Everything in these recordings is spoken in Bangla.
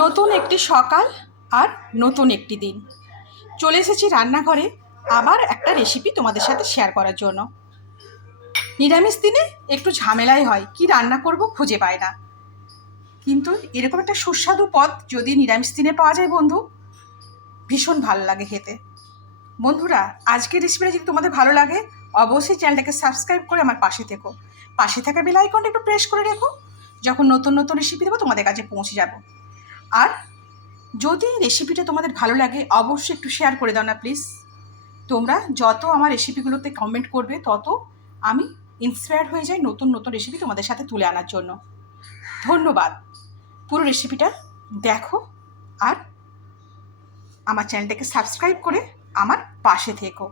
নতুন একটি সকাল আর নতুন একটি দিন। চলে এসেছি রান্নাঘরে আবার একটা রেসিপি তোমাদের সাথে শেয়ার করার জন্য। নিরামিষ দিনে একটু ঝামেলাই হয়, কি রান্না করব খুঁজে পায় না। কিন্তু এরকম একটা সুস্বাদু পদ যদি নিরামিষ দিনে পাওয়া যায় বন্ধু, ভীষণ ভালো লাগে খেতে। বন্ধুরা, আজকের রেসিপিটা যদি তোমাদের ভালো লাগে, অবশ্যই চ্যানেলটাকে সাবস্ক্রাইব করে আমার পাশে থেকো। পাশে থাকা বেল আইকনটা একটু প্রেস করে রেখো, যখন নতুন নতুন রেসিপি দেবো তোমাদের কাছে পৌঁছে যাব। আর যদি রেসিপিটা তোমাদের ভালো লাগে, অবশ্যই একটু শেয়ার করে দাও না প্লিজ তোমরা যত আমার রেসিপিগুলোতে কমেন্ট করবে, তত আমি ইন্সপায়ার হয়ে যাই নতুন নতুন রেসিপি তোমাদের সাথে তুলে আনার জন্য। ধন্যবাদ। পুরো রেসিপিটা দেখো আর আমার চ্যানেলটাকে সাবস্ক্রাইব করে আমার পাশে থেকো।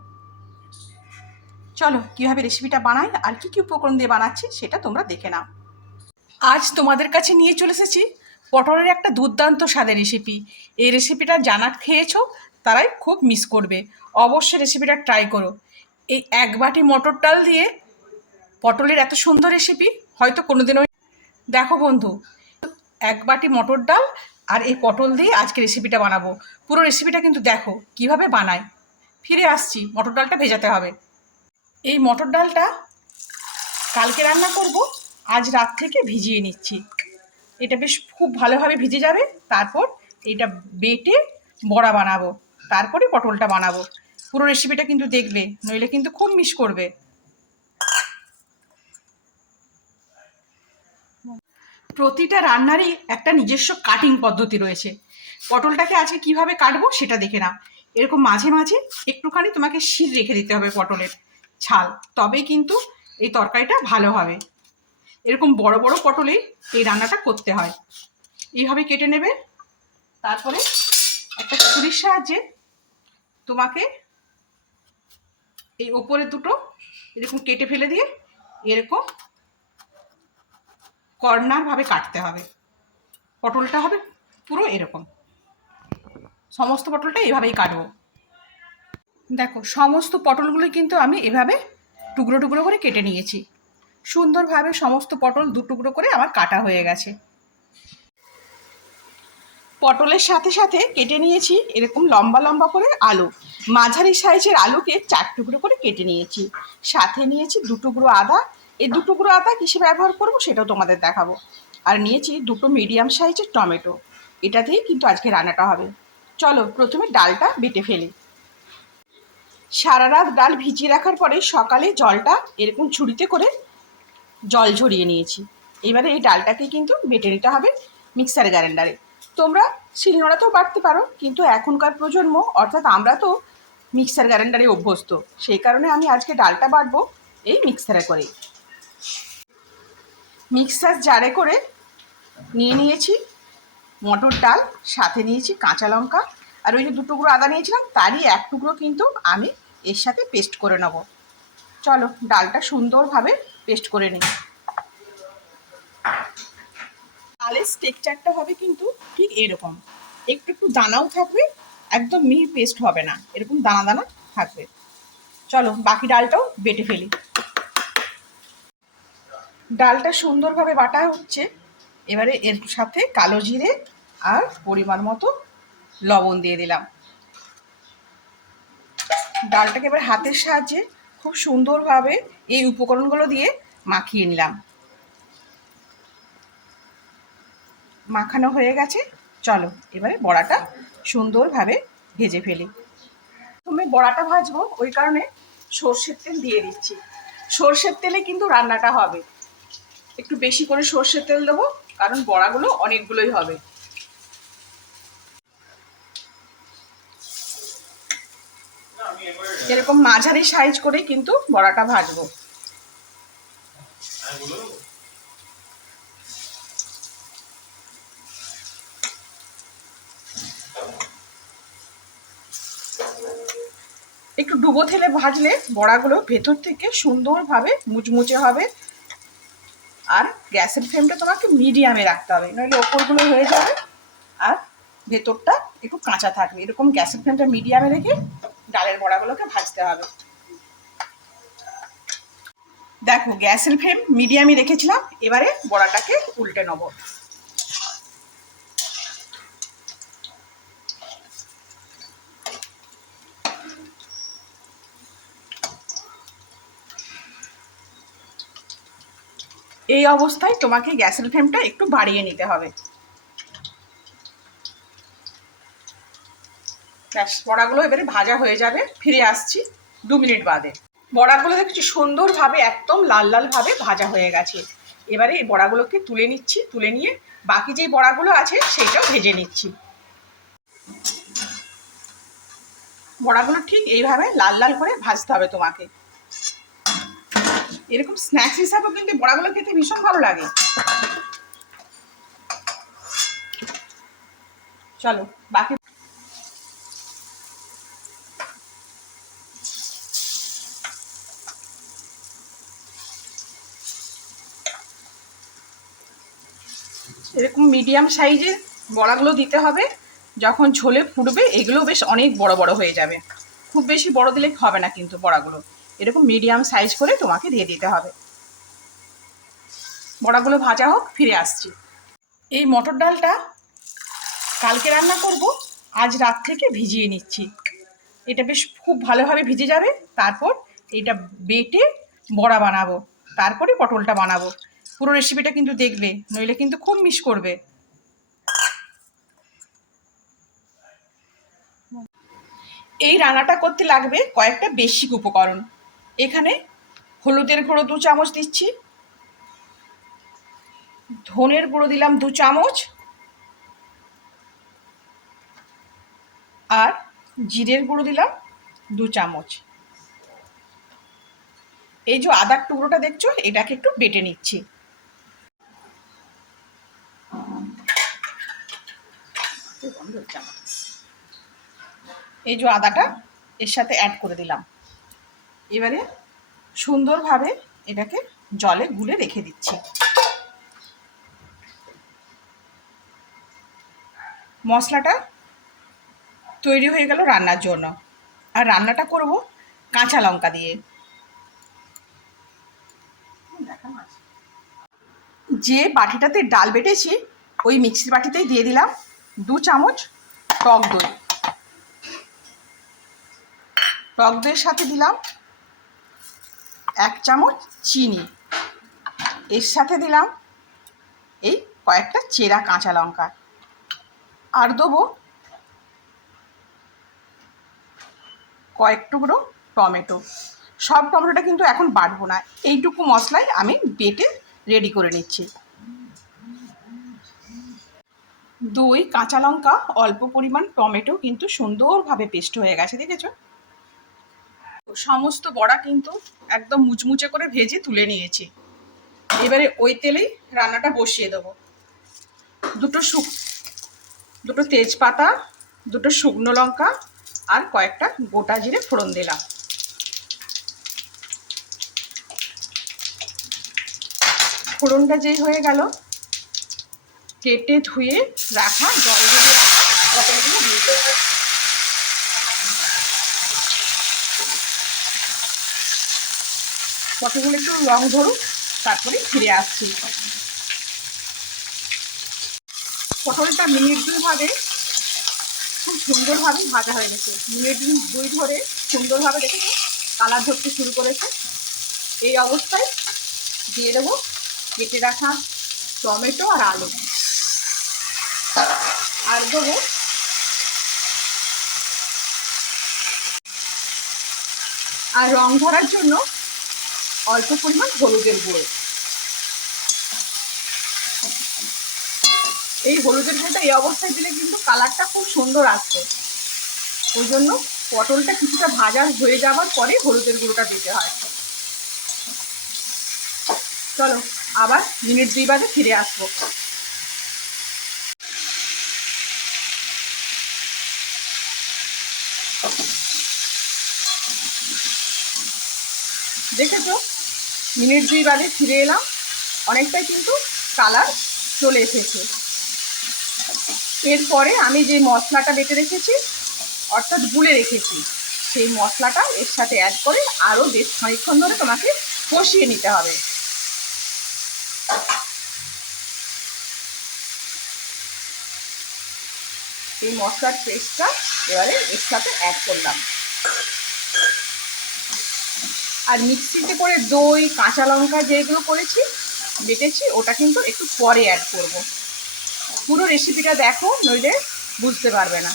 চলো, কীভাবে রেসিপিটা বানাই আর কী কী উপকরণ দিয়ে বানাচ্ছি, সেটা তোমরা দেখে নাও। আজ তোমাদের কাছে নিয়ে চলে এসেছি পটলের একটা দুর্দান্ত স্বাদের রেসিপি এই রেসিপিটা জানা খেয়েছো, তারাই খুব মিস করবে। অবশ্যই রেসিপিটা ট্রাই করো। এই এক বাটি মটর ডাল দিয়ে পটলের এত সুন্দর রেসিপি হয়তো কোনোদিনও দেখো বন্ধু, এক বাটি মটর ডাল আর এই পটল দিয়ে আজকে রেসিপিটা বানাবো। পুরো রেসিপিটা কিন্তু দেখো, কীভাবে বানায়। ফিরে আসছি, মটর ডালটা ভেজাতে হবে। এই মটর ডালটা কালকে রান্না করব, আজ রাত থেকে ভিজিয়ে নিচ্ছি। এটা বেশ খুব ভালোভাবে ভিজে যাবে। তারপর এটা বেটে বড়া বানাবো। তারপরে পটলটা বানাবো। পুরো রেসিপিটা কিন্তু দেখবে, নইলে কিন্তু খুব মিস করবে। প্রতিটা রান্নারই একটা নিজস্ব কাটিং পদ্ধতি রয়েছে। পটলটাকে আজকে কীভাবে কাটবো সেটা দেখে নাও। এরকম মাঝে মাঝে একটুখানি তোমাকে শির রেখে দিতে হবে পটলের ছাল, তবেই কিন্তু এই তরকারিটা ভালো হবে। এরকম বড় বড় পটলেই এই রান্নাটা করতে হয়। এইভাবে কেটে নেবে। তারপরে একটা ছুরির সাহায্যে তোমাকে এই ওপরে দুটো এরকম কেটে ফেলে দিয়ে এরকম কর্নারভাবে কাটতে হবে। পটলটা হবে পুরো এরকম। সমস্ত পটলটা এভাবেই কাটবো। দেখো, সমস্ত পটলগুলো কিন্তু আমি এভাবে টুকরো টুকরো করে কেটে নিয়েছি। সুন্দরভাবে সমস্ত পটল দু টুকরো করে আমার কাটা হয়ে গেছে। পটলের সাথে সাথে কেটে নিয়েছি এরকম লম্বা লম্বা করে আলু। মাঝারি সাইজের আলুকে চার টুকরো করে কেটে নিয়েছি। সাথে নিয়েছি দু টুকরো আদা। এই দু টুকরো আদা কিসে ব্যবহার করব সেটাও তোমাদের দেখাবো। আর নিয়েছি দুটো মিডিয়াম সাইজের টমেটো। এটা দিয়েই কিন্তু আজকে রান্নাটা হবে। চলো প্রথমে ডালটা বেটে ফেলি। সারা রাত ডাল ভিজিয়ে রাখার পরে সকালে জলটা এরকম ছুরিতে করে জল ঝরিয়ে নিয়েছি। এবারে এই ডালটাকে কিন্তু বেটে নিতে হবে মিক্সার গ্রাইন্ডারে। তোমরা শিলনোড়াতেও বাটতে পারো, কিন্তু এখনকার প্রজন্ম, অর্থাৎ আমরা তো মিক্সার গ্রাইন্ডারে অভ্যস্ত, সেই কারণে আমি আজকে ডালটা বাটবো এই মিক্সারে করে। মিক্সার জারে করে নিয়ে নিয়েছি মটর ডাল, সাথে নিয়েছি কাঁচা লঙ্কা, আর ওই যে দু টুকরো আদা নিয়েছিলাম, তারই এক টুকরো কিন্তু আমি এর সাথে পেস্ট করে নেব। চলো, ডালটা সুন্দরভাবে পেস্ট করে নিই। ডালের স্টেকচারটা হবে কিন্তু ঠিক এরকম। একটু একটু দানাও থাকবে, একদম মিহি পেস্ট হবে না, এরকম দানা দানা থাকবে। চলো, বাকি ডালটাও বেটে ফেলি। ডালটা সুন্দরভাবে বাটা হচ্ছে। এবারে এর সাথে কালো জিরে আর পরিমাণ মতো লবণ দিয়ে দিলাম। ডালটাকে এবার হাতের সাহায্যে খুব সুন্দরভাবে এই উপকরণগুলো দিয়ে মাখিয়ে নিলাম। মাখানো হয়ে গেছে। চলো, এবারে বড়াটা সুন্দরভাবে ভেজে ফেলি। তুমি বড়াটা ভাজবো, ওই কারণে সর্ষের তেল দিয়ে দিচ্ছি। সর্ষের তেলে কিন্তু রান্নাটা হবে। একটু বেশি করে সর্ষের তেল দেবো, কারণ বড়াগুলো অনেকগুলোই হবে। এরকম মাঝারি সাইজ করে কিন্তু বড়াটা ভাজবো। একটু ডুবো তেলে ভাজলে বড়াগুলো ভেতর থেকে সুন্দরভাবে মুচমুচে হবে। আর গ্যাসের ফ্লেমটা তোমাকে মিডিয়ামে রাখতে হবে নইলে ওপরগুলো হয়ে যাবে আর ভেতরটা একটু কাঁচা থাকবে। এরকম গ্যাসের ফ্লেমটা মিডিয়ামে রেখে ডালের বড়াগুলোকে ভাজতে হবে। দেখো, গ্যাসের ফ্লেম মিডিয়ামই রেখেছিলাম, এবারে বড়াটাকে উল্টে নেব। এই অবস্থায় তোমাকে গ্যাসের ফ্লেমটা একটু বাড়িয়ে নিতে হবে। ব্যাস বড়াগুলো এবারে ভাজা হয়ে যাবে। ফিরে আসছি দু মিনিট বাদে। বড়াগুলো দেখছি সুন্দরভাবে, একদম লাল লালভাবে ভাজা হয়ে গেছে। এবারে এই বড়াগুলোকে তুলে নিচ্ছি, তুলে নিয়ে বাকি যে বড়াগুলো আছে সেটাও ভেজে নিচ্ছি। বড়াগুলো ঠিক এইভাবে লাল লাল করে ভাজতে হবে তোমাকে। এরকম স্ন্যাক্স হিসাবেও কিন্তু বড়াগুলো খেতে ভীষণ ভালো লাগে। চলো, বাকি এরকম মিডিয়াম সাইজে বড়াগুলো দিতে হবে। যখন ঝোলে ফুটবে, এগুলো বেশ অনেক বড় বড় হয়ে যাবে। খুব বেশি বড় দিলে হবে না কিন্তু বড়াগুলো। এরকম মিডিয়াম সাইজ করে তোমাকে দিয়ে দিতে হবে। বড়াগুলো ভাজা হোক, ফিরে আসছি। এই মটর ডালটা কালকে রান্না করব, আজ রাত থেকে ভিজিয়ে নিচ্ছি। এটা বেশ খুব ভালোভাবে ভিজে যাবে, তারপর এটা বেটে বড়া বানাবো, তারপরে পটলটা বানাবো। পুরো রেসিপিটা কিন্তু দেখবে, নইলে কিন্তু খুব মিস করবে। এই রান্নাটা করতে লাগবে কয়েকটা বেসিক উপকরণ। এখানে হলুদের গুঁড়ো দু চামচ দিচ্ছি। ধনের গুঁড়ো দিলাম দু চামচ। আর জিরের গুঁড়ো দিলাম দু চামচ। এই যে আদার টুকরোটা দেখছ, এটাকে একটু বেটে নিচ্ছি। এই যে আদাটা, এর সাথে অ্যাড করে দিলাম। এবারে সুন্দরভাবে এটাকে জলে গুলে রেখে দিচ্ছি। মশলাটা তৈরি হয়ে গেল রান্নার জন্য। আর রান্নাটা করব কাঁচা লঙ্কা দিয়ে। যে বাটিটাতে ডাল বেটেছি, ওই মিক্সির বাটিতেই দিয়ে দিলাম। দু চামচ টক দই। টক দইয়ের সাথে দিলাম এক চামচ চিনি। এর সাথে দিলাম এই কয়েকটা চেরা কাঁচা লঙ্কা। আর দেবো কয়েক টুকরো টমেটো। সব টমেটোটা কিন্তু এখন বাটবো না। এইটুকু মশলাই আমি বেটে রেডি করে নিচ্ছি। দই, কাঁচা লঙ্কা, অল্প পরিমাণ টমেটো কিন্তু সুন্দরভাবে পেস্ট হয়ে গেছে, দেখেছ? সমস্ত বড়া কিন্তু একদম মুচমুচে করে ভেজে তুলে নিয়েছি। এবারে ওই তেলেই রান্নাটা বসিয়ে দেবো। দুটো শুক দুটো তেজপাতা, দুটো শুকনো লঙ্কা আর কয়েকটা গোটা জিরে ফোড়ন দিলাম। ফোড়নটা যেই হয়ে গেল কেটে ধুয়ে রাখা, জল দিয়ে রাখা দেবো। পটলগুলো একটু রং ধরুক, তারপরে ফিরে আসছি। পটলটা মিনিট দুই ভাবে খুব সুন্দরভাবে ভাজা হয়ে গেছে। মিনিট দুই ধরে সুন্দরভাবে দেখেছ কালার ধরতে শুরু করেছে। এই অবস্থায় দিয়ে দেবো কেটে রাখা টমেটো আর আলু। আর দেবো। আর রং ধরার জন্য অল্প পরিমাণ হলুদের গুঁড়ো। এই হলুদের গুঁড়োটা এই অবস্থায় দিলে কিন্তু কালারটা খুব সুন্দর আসবে। ওই জন্য পটলটা কিছুটা ভাজা হয়ে যাওয়ার পরে হলুদের গুঁড়োটা দিতে হয়। চলো, আবার মিনিট দুই বাদে ফিরে আসব। দেখেছ? মিনিট দুই বাদে ফিরে এলাম। অনেকটাই কিন্তু কালার চলে এসেছে। এরপরে আমি যে মশলাটা বেটে রেখেছি, অর্থাৎ গুলে রেখেছি, সেই মশলাটা এর সাথে অ্যাড করে আরও বেশ খানিক্ষণ ধরে তোমাকে কষিয়ে নিতে হবে। এই মশলার পেস্টটা এবারে এর সাথে অ্যাড করলাম। আর মিক্সিতে করে দই, কাঁচা লঙ্কা যেগুলো করেছি, বেটেছি, ওটা কিন্তু একটু পরে অ্যাড করব। পুরো রেসিপিটা দেখো, নইলে বুঝতে পারবে না।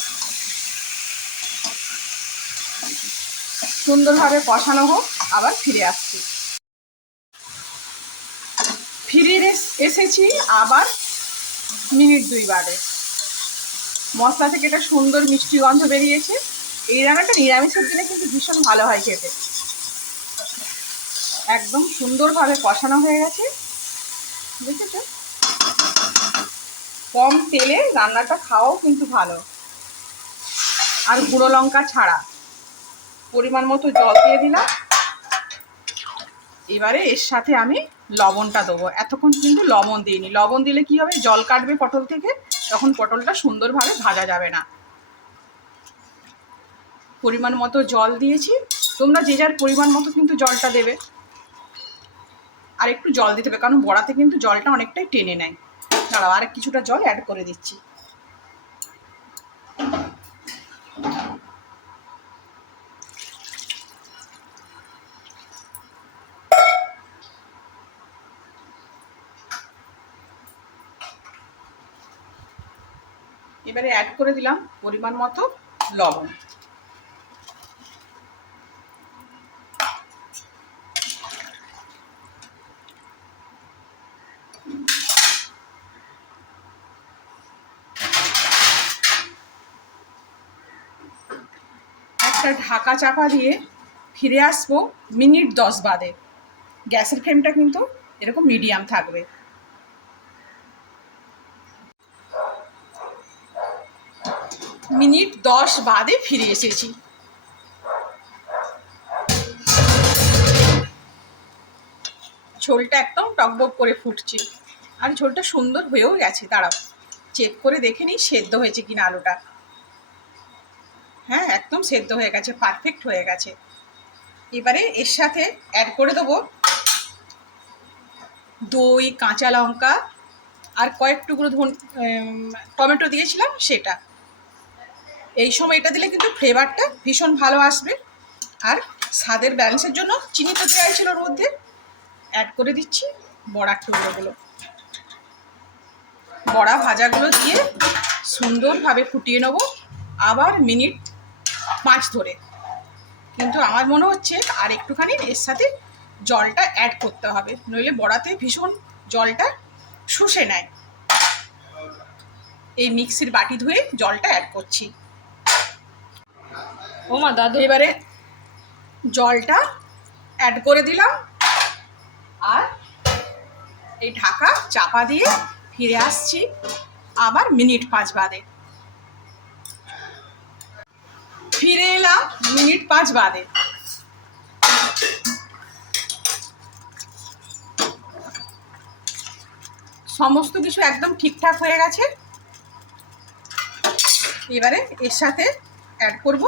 সুন্দরভাবে কষানো হোক, আবার ফিরে আসছি। ফিরে এস- এসেছি আবার মিনিট দুই বাদে মশলা থেকে একটা সুন্দর মিষ্টি গন্ধ বেরিয়েছে। এই রান্নাটা নিরামিষের দিনে কিন্তু ভীষণ ভালো হয় খেতে। একদম সুন্দরভাবে কষানো হয়ে গেছে। দেখেছ? কম তেলে রান্নাটা খাওয়াও কিন্তু ভালো। আর গুঁড়ো লঙ্কা ছাড়া। পরিমাণ মতো জল দিয়ে দিলাম। এবারে এর সাথে আমি লবণটা দেবো। এতক্ষণ কিন্তু লবণ দিইনি। লবণ দিলে কি হবে? জল কাটবে পটল থেকে, তখন পটলটা সুন্দরভাবে ভাজা যাবে না। পরিমাণ মতো জল দিয়েছি। তোমরা যে যার পরিমাণ মতো কিন্তু জলটা দেবে। আর একটু জল দিতে হবে, কারণ বড়াতে কিন্তু জলটা অনেকটাই টেনে নেয়। দাঁড়াও, আর কিছুটা জল অ্যাড করে দিচ্ছি। এবারে অ্যাড করে দিলাম পরিমাণ মতো লবণ একটা ঢাকা চাপা দিয়ে ফিরে আসব মিনিট দশ বাদে। গ্যাসের ফ্লেমটা কিন্তু এরকম মিডিয়াম থাকবে। মিনিট দশ বাদে ফিরে এসেছি। ঝোলটা একদম টকবক করে ফুটছে। আর ঝোলটা সুন্দর হয়েও গেছে, দাঁড়াও। চেক করে দেখে নিই, সেদ্ধ হয়েছে কিনা আলুটা। হ্যাঁ একদম সেদ্ধ হয়ে গেছে পারফেক্ট হয়ে গেছে। এবারে এর সাথে অ্যাড করে দেবো দই, কাঁচা লঙ্কা আর কয়েক টুকরো ধন টমেটো দিয়েছিলাম সেটা। এই সময় এটা দিলে কিন্তু ফ্লেভারটা ভীষণ ভালো আসবে। আর স্বাদের ব্যালেন্সের জন্য চিনি তো দেওয়া ছিল ওর মধ্যে। অ্যাড করে দিচ্ছি বড়ার টুকরোগুলো বড়া ভাজাগুলো দিয়ে সুন্দরভাবে ফুটিয়ে নেব। আবার মিনিট পাঁচ ধরে। কিন্তু আমার মনে হচ্ছে আর একটুখানি এর সাথে জলটা অ্যাড করতে হবে। নইলে বড়াতে ভীষণ জলটা শুষে নেয়। এই মিক্সির বাটি ধুয়ে জলটা অ্যাড করছি। ও মা দাদু। এবারে জলটা অ্যাড করে দিলাম। আর এই ঢাকা চাপা দিয়ে ফিরে আসছি আবার মিনিট পাঁচ বাদে। ফিরে এলাম মিনিট পাঁচ বাদে। সমস্ত কিছু একদম ঠিকঠাক হয়ে গেছে। এবারে এর সাথে অ্যাড করব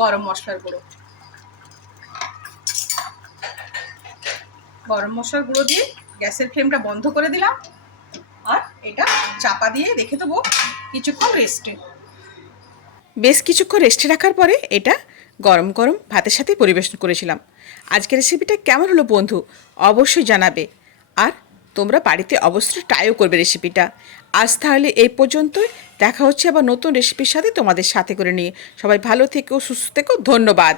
গরম মশলার গুঁড়ো। গরম মশলার গুঁড়ো দিয়ে গ্যাসের ফ্লেমটা বন্ধ করে দিলাম। আর এটা চাপা দিয়ে রেখে দেবো কিছুক্ষণ রেস্টে বেশ কিছুক্ষণ রেস্টে রাখার পরে এটা গরম গরম ভাতের সাথে পরিবেশন করেছিলাম। আজকের রেসিপিটা কেমন হলো বন্ধু? অবশ্যই জানাবে। আর তোমরা বাড়িতে অবশ্যই ট্রাইও করবে রেসিপিটা আজ তাহলে এই পর্যন্তই। দেখা হচ্ছে আবার নতুন রেসিপির সাথে তোমাদের সাথে করে নিয়ে। সবাই ভালো থেকো, সুস্থ থেকো, ধন্যবাদ।